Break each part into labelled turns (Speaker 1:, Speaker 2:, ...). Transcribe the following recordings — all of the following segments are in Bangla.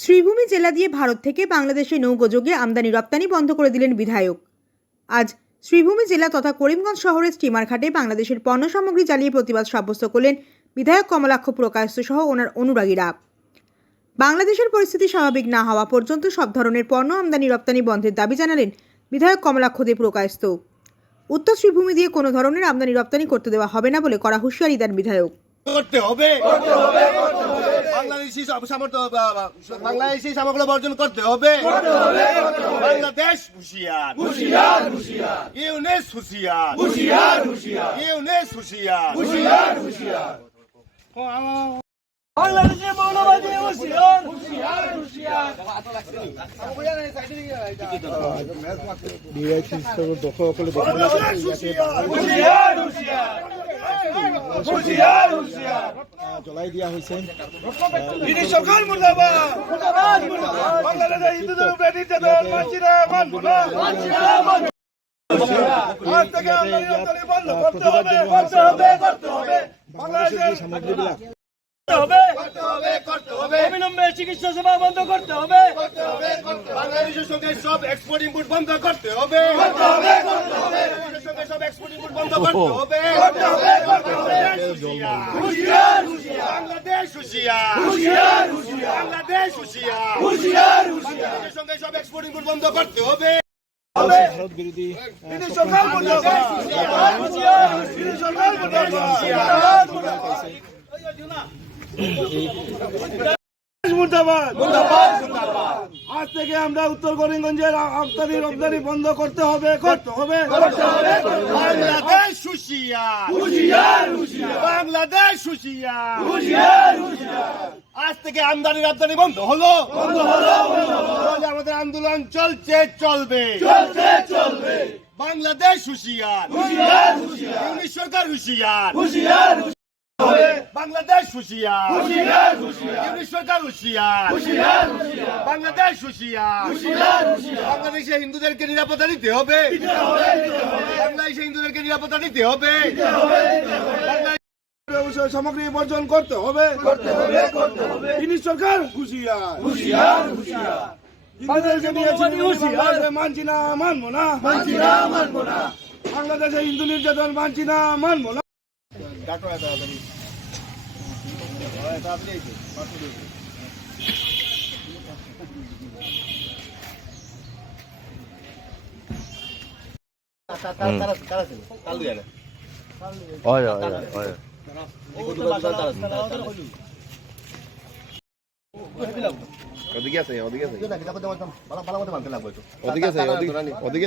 Speaker 1: শ্রীভূমি জেলা দিয়ে ভারত থেকে বাংলাদেশে নৌকোযোগে আমদানি রপ্তানি বন্ধ করে দিলেন বিধায়ক। আজ শ্রীভূমি জেলা তথা করিমগঞ্জ শহরের স্টিমার ঘাটে বাংলাদেশের পণ্য সামগ্রী জ্বালিয়ে প্রতিবাদ সাব্যস্ত করলেন বিধায়ক কমলাক্ষ প্রকাশ্য সহ ওনার অনুরাগীরা। বাংলাদেশের পরিস্থিতি স্বাভাবিক না হওয়া পর্যন্ত সব ধরনের পণ্য আমদানি রপ্তানি বন্ধের দাবি জানালেন বিধায়ক কমলাক্ষ দে প্রকাশত উত্তর শ্রীভূমি দিয়ে কোনো ধরনের আমদানি রপ্তানি করতে দেওয়া হবে না বলে করা হুঁশিয়ারি দেন বিধায়ক।
Speaker 2: করতে হবে। বাংলাদেশি সামর্থ্য বাংলাদেশি সামগ্রী বর্জন করতে হবে। বাংলাদেশ হুশিয়ার। ইউনেস হুশিয়ার। ইউনেস হুশিয়ার।
Speaker 3: বাংলাদেশের মৌলবাদী হুঁশিয়ার। হুঁশিয়ার হুঁশিয়ার। হুঁশিয়ার হুঁশিয়ার।
Speaker 4: জ্বলাই দিয়া
Speaker 3: ব্রিটিশ সরকার বাংলাদেশের হিন্দুদের উপরে নির্যাতন মানছি না মানবো না
Speaker 4: সামগ্রীবিলাক
Speaker 3: হবে
Speaker 2: করতে হবে
Speaker 3: অবিলম্বে চিকিৎসা সেবা বন্ধ করতে হবে
Speaker 2: করতে হবে করতে হবে। বাংলাদেশের সঙ্গে সব এক্সপোর্ট ইম্পোর্ট বন্ধ করতে হবে
Speaker 3: করতে হবে করতে হবে
Speaker 2: বাংলাদেশের সঙ্গে সব এক্সপোর্ট ইম্পোর্ট বন্ধ করতে হবে
Speaker 3: করতে হবে করতে হবে হুঁশিয়ার হুঁশিয়ার
Speaker 2: বাংলাদেশ হুশিয়ার
Speaker 3: হুঁশিয়ার
Speaker 2: বাংলাদেশের সঙ্গে সব এক্সপোর্ট ইম্পোর্ট বন্ধ করতে হবে
Speaker 4: ভারত বিরোধী
Speaker 3: সরকার মুর্দাবাদ। আজ থেকে আমরা উত্তর করিমগঞ্জের আমদানি রপ্তানি বন্ধ করতে হবে করতে হবে
Speaker 2: বাংলাদেশ বাংলাদেশ আজ থেকে আমদানি রপ্তানি বন্ধ হলো। আমাদের আন্দোলন চলছে চলবে।
Speaker 3: চলবে।
Speaker 2: বাংলাদেশ হুশিয়ার সরকার হুঁশিয়ার বাংলাদেশ হুশিয়ার।
Speaker 3: হুঁশিয়ার হুঁশিয়ার।
Speaker 2: ইউনিশ সরকার হুশিয়ার।
Speaker 3: হুঁশিয়ার হুঁশিয়ার।
Speaker 2: বাংলাদেশ হুশিয়ার।
Speaker 3: হুঁশিয়ার হুঁশিয়ার।
Speaker 2: বাংলাদেশে হিন্দুদেরকে নিরাপত্তা দিতে হবে। বাংলাদেশে হিন্দুদেরকে নিরাপত্তা দিতে হবে।
Speaker 3: সামগ্রী বর্জন করতে হবে। করতে হবে করতে হবে। তিনি সরকার হুঁশিয়ার। হুঁশিয়ার হুঁশিয়ার। বাংলাদেশে নিয়েছি হুঁশিয়ার। মানছি না মানবো না। মানছি না মানবো না। বাংলাদেশে হিন্দু নির্যাতন মানছি না মানবো না।
Speaker 5: হয় হয় হয় ওদিকে আছে ওদিকে আছে। ওদিকে আছে ওদিকে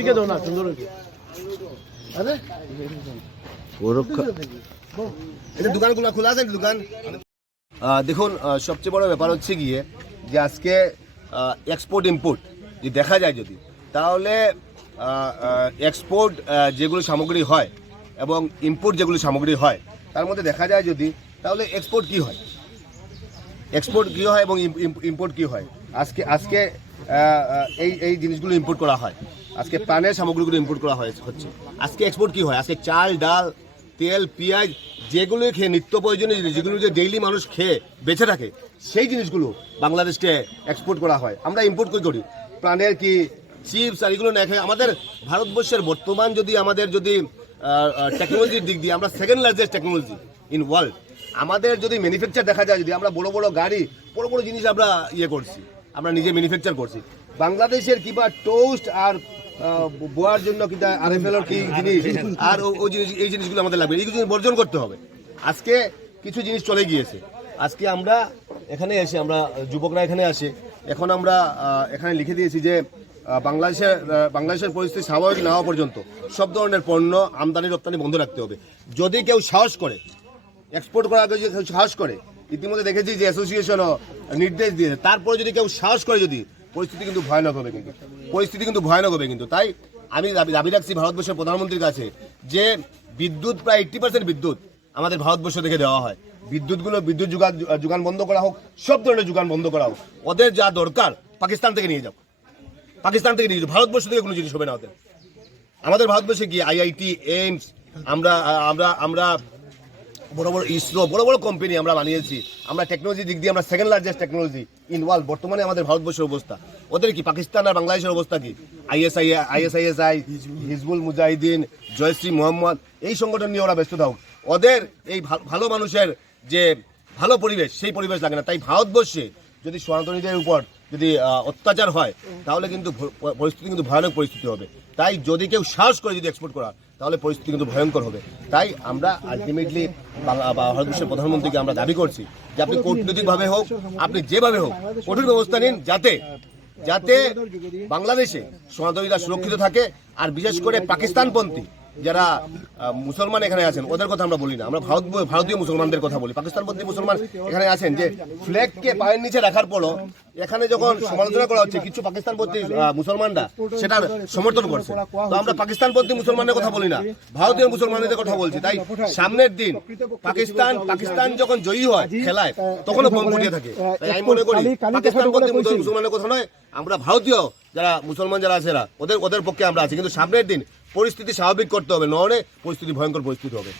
Speaker 5: ওদিকে আছে ইয়ো
Speaker 2: এটা দোকানগুলো খোলা আছে দোকান। দেখুন সবচেয়ে বড় ব্যাপার হচ্ছে গিয়ে যে আজকে এক্সপোর্ট ইম্পোর্ট যদি দেখা যায় যদি তাহলে এক্সপোর্ট যেগুলো সামগ্রী হয় এবং ইম্পোর্ট যেগুলো সামগ্রী হয় তার মধ্যে দেখা যায় যদি তাহলে এক্সপোর্ট কি হয়? এক্সপোর্ট কি হয় এবং ইম্পোর্ট কি হয়? আজকে আজকে এই এই জিনিসগুলো ইম্পোর্ট করা হয়। আজকে প্রাণের সামগ্রীগুলো ইম্পোর্ট করা হয় হচ্ছে। আজকে এক্সপোর্ট কি হয়? আজকে চাল, ডাল, তেল, পেঁয়াজ, যেগুলো খেয়ে নিত্য প্রয়োজনীয় জিনিস, যেগুলো যে ডেইলি মানুষ খেয়ে বেঁচে থাকে, সেই জিনিসগুলো বাংলাদেশকে এক্সপোর্ট করা হয়। আমরা ইম্পোর্ট কই করি? প্রাণের কি চিপস আর এগুলো না খেয়ে আমাদের ভারতবর্ষের বর্তমান যদি আমাদের যদি টেকনোলজির দিক দিয়ে আমরা second largest technology in world আমাদের যদি ম্যানুফ্যাকচার দেখা যায়, যদি আমরা বড় বড় গাড়ি, বড় বড় জিনিস আমরা ইয়ে করছি, আমরা নিজে ম্যানুফ্যাকচার করছি। বাংলাদেশের কিবা টোস্ট আর বোয়ার জন্য কিটা আর এফ কি জিনিস? আর ওই জিনিস এই জিনিসগুলো আমাদের লাগবে। এই জিনিস বর্জন করতে হবে। আজকে কিছু জিনিস চলে গিয়েছে। আজকে আমরা এখানে এসে, আমরা যুবকরা এখানে আসে। এখন আমরা এখানে লিখে দিয়েছি যে বাংলাদেশের বাংলাদেশের পরিস্থিতি স্বাভাবিক না হওয়া পর্যন্ত সব ধরনের পণ্য আমদানি রপ্তানি বন্ধ রাখতে হবে। যদি কেউ সাহস করে এক্সপোর্ট করার আগে যদি সাহস করে, ইতিমধ্যে দেখেছি যে অ্যাসোসিয়েশনও নির্দেশ দিয়েছে। তারপরে যদি কেউ সাহস করে যদি, পরিস্থিতি কিন্তু ভয়ানক হবে কিন্তু। পরিস্থিতি কিন্তু ভয়ানক হবে কিন্তু। তাই আমি দাবি দাবি রাখছি ভারতবর্ষের প্রধানমন্ত্রীর কাছে যে বিদ্যুৎ প্রায় এইট্টি পার্সেন্ট বিদ্যুৎ আমাদের ভারতবর্ষ থেকে দেওয়া হয়। বিদ্যুৎগুলো বিদ্যুৎ যোগান যোগান বন্ধ করা হোক, সব ধরনের যোগান বন্ধ করা হোক। ওদের যা দরকার পাকিস্তান থেকে নিয়ে যাও। পাকিস্তান থেকে নিয়ে যাও। ভারতবর্ষ থেকে কোনো জিনিস হবে না ওদের। আমাদের ভারতবর্ষে কি আইআইটি, এইমস, আমরা আমরা আমরা বড় বড় ইসরো, বড় বড় কোম্পানি আমরা বানিয়েছি। আমরা টেকনোলজি দিক দিয়ে আমরা second largest technology in world বর্তমানে আমাদের ভারতবর্ষের অবস্থা। ওদের কি পাকিস্তান আর বাংলাদেশের অবস্থা কি? আইএসআই আইএসআইএসআই হিজবুল মুজাহিদিন, জয়শ্রী মোহাম্মদ, এই সংগঠন নিয়ে ওরা ব্যস্ত থাকুক। ওদের এই ভালো মানুষের যে ভালো পরিবেশ, সেই পরিবেশ লাগে না। তাই ভারতবর্ষে যদি সনাতনীদের উপর যদি অত্যাচার হয়, তাহলে কিন্তু পরিস্থিতি কিন্তু ভয়ানক পরিস্থিতি হবে। তাই যদি কেউ সাহস করে যদি এক্সপোর্ট করা তাহলে পরিস্থিতি কিন্তু ভয়ঙ্কর হবে। তাই আমরা আলটিমেটলি ভারতবর্ষের প্রধানমন্ত্রীকে আমরা দাবি করছি যে আপনি কূটনৈতিকভাবে হোক, আপনি যেভাবে হোক, কঠোর ব্যবস্থা নিন যাতে যাতে বাংলাদেশে সনাতনীরা সুরক্ষিত থাকে, আর বিশেষ করে পাকিস্তানপন্থী যারা মুসলমান এখানে আছেন, ওদের কথা আমরা বলি না। আমরা ভারত, ভারতীয় মুসলমানদের কথা বলি। পাকিস্তানপন্থী মুসলমান এখানে আছেন যে, ফ্ল্যাগকে পায়ের নিচে রাখার পরও এখানে যখন সমালোচনা করা হচ্ছে, কিছু পাকিস্তানপন্থী মুসলমানরা সেটা সমর্থন করছে। তো আমরা পাকিস্তানপন্থী মুসলমানের কথা বলি না, ভারতীয় মুসলমানদের কথা বলছি। তাই সামনের দিন পাকিস্তান পাকিস্তান যখন জয়ী হয় খেলায়, তখনও বোম ফুটিয়ে থাকে। আমি মনে করি, পাকিস্তানপন্থী মুসল- মুসলমানের কথা নয় আমরা ভারতীয় যারা মুসলমান যারা আছে ওদের ওদের পক্ষে আমরা আছি। কিন্তু সামনের দিন পরিস্থিতি স্বাভাবিক করতে হবে নহলে পরিস্থিতি ভয়ঙ্কর পরিস্থিতি হবে।